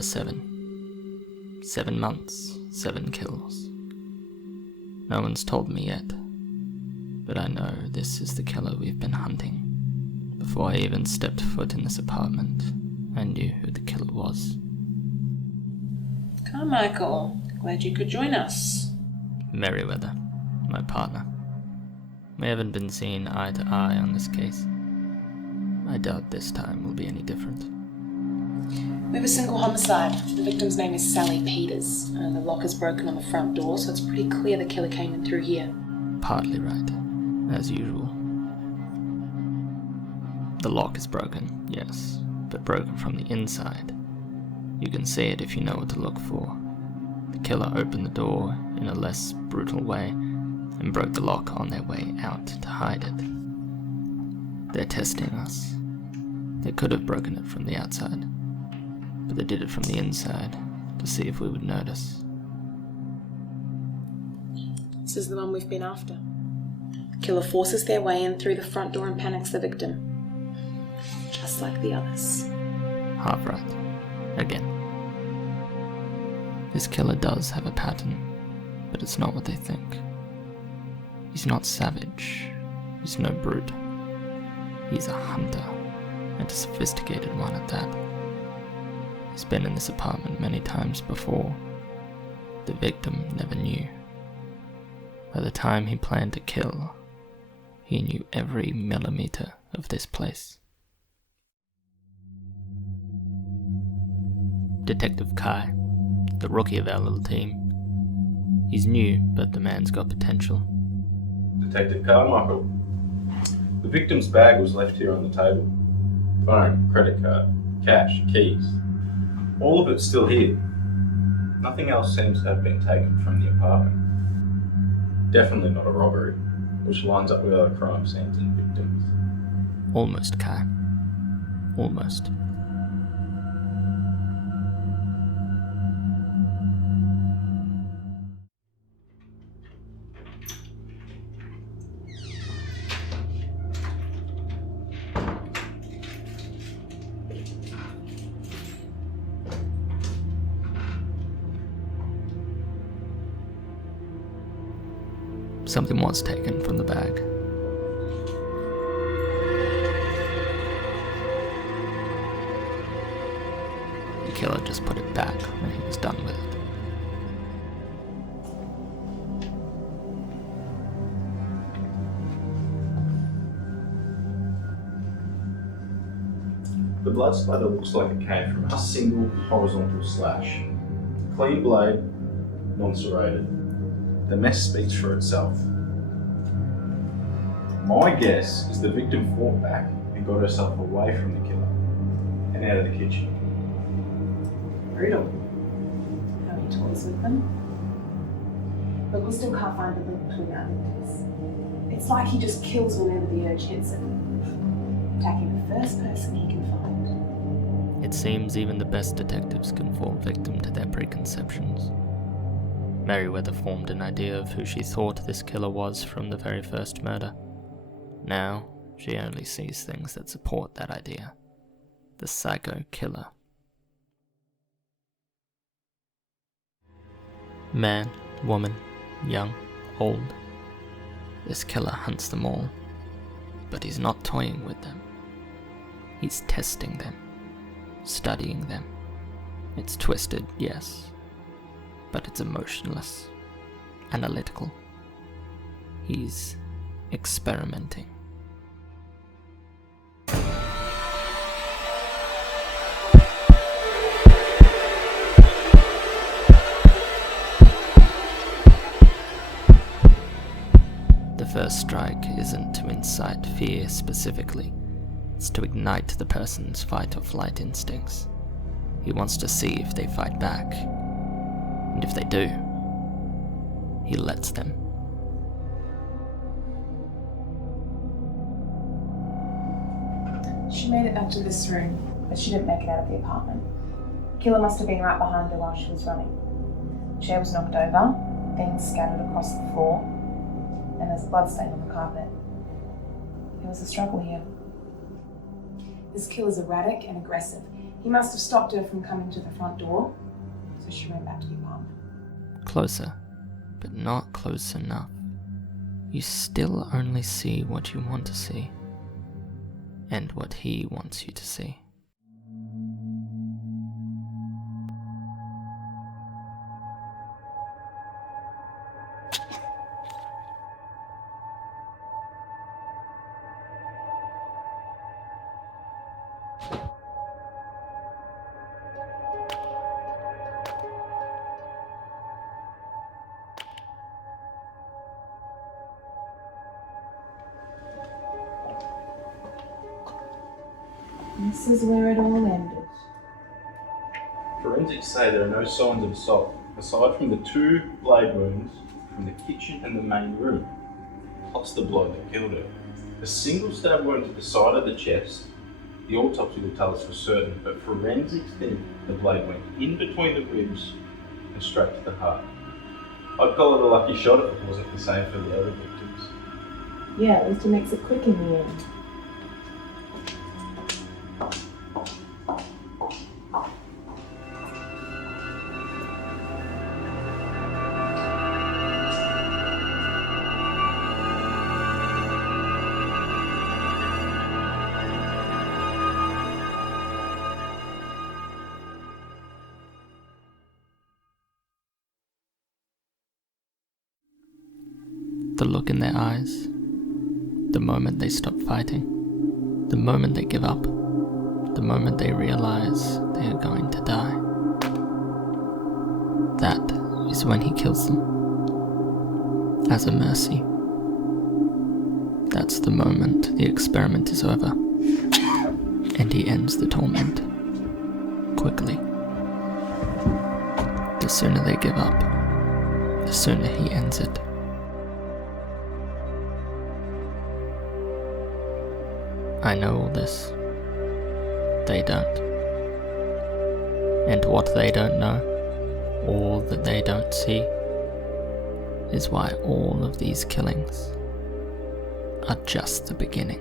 Number 7. 7 months, 7 kills. No one's told me yet, but I know this is the killer we've been hunting. Before I even stepped foot in this apartment, I knew who the killer was. Carmichael, glad you could join us. Merriweather, my partner. We haven't been seeing eye to eye on this case. I doubt this time will be any different. We have a single homicide. The victim's name is Sally Peters, and the lock is broken on the front door, so it's pretty clear the killer came in through here. Partly right, as usual. The lock is broken, yes, but broken from the inside. You can see it if you know what to look for. The killer opened the door in a less brutal way and broke the lock on their way out to hide it. They're testing us. They could have broken it from the outside, but they did it from the inside to see if we would notice. This is the one we've been after. The killer forces their way in through the front door and panics the victim. Just like the others. Half right. Again. This killer does have a pattern, but it's not what they think. He's not savage. He's no brute. He's a hunter, and a sophisticated one at that. He's been in this apartment many times before. The victim never knew. By the time he planned to kill, he knew every millimeter of this place. Detective Kai, the rookie of our little team. He's new, but the man's got potential. Detective Carmichael. The victim's bag was left here on the table. Phone, credit card, cash, keys. All of it's still here. Nothing else seems to have been taken from the apartment. Definitely not a robbery, which lines up with other crime scenes and victims. Almost, Kai. Almost. Something was taken from the bag. The killer just put it back when he was done with it. The blood splatter looks like it came from a single horizontal slash. Clean blade, non-serrated. The mess speaks for itself. My guess is the victim fought back and got herself away from the killer and out of the kitchen. Brutal. How many toys with them? But we still can't find the link between our victims. It's like he just kills whenever the urge hits him, attacking the first person he can find. It seems even the best detectives can fall victim to their preconceptions. Merriweather formed an idea of who she thought this killer was from the very first murder. Now, she only sees things that support that idea. The psycho killer. Man, woman, young, old. This killer hunts them all. But he's not toying with them. He's testing them. Studying them. It's twisted, yes. But it's emotionless, analytical. He's experimenting. The first strike isn't to incite fear specifically. It's to ignite the person's fight or flight instincts. He wants to see if they fight back. And if they do, he lets them. She made it back to this room, but she didn't make it out of the apartment. The killer must have been right behind her while she was running. The chair was knocked over, things scattered across the floor, and there's blood stain on the carpet. There was a struggle here. This killer's erratic and aggressive. He must have stopped her from coming to the front door, so she went back to the apartment. Closer, but not close enough. You still only see what you want to see, and what he wants you to see. This is where it all ended. Forensics say there are no signs of assault, aside from the 2 blade wounds from the kitchen and the main room, plus the blow that killed her. A single stab wound to the side of the chest, the autopsy will tell us for certain, but forensics think the blade went in between the ribs and straight to the heart. I'd call it a lucky shot if it wasn't the same for the other victims. Yeah, at least it makes it quick in the end. The look in their eyes, the moment they stop fighting, the moment they give up, the moment they realize they are going to die. That is when he kills them, as a mercy. That's the moment the experiment is over, and he ends the torment, quickly. The sooner they give up, the sooner he ends it. I know all this. They don't. And what they don't know, all that they don't see, is why all of these killings are just the beginning.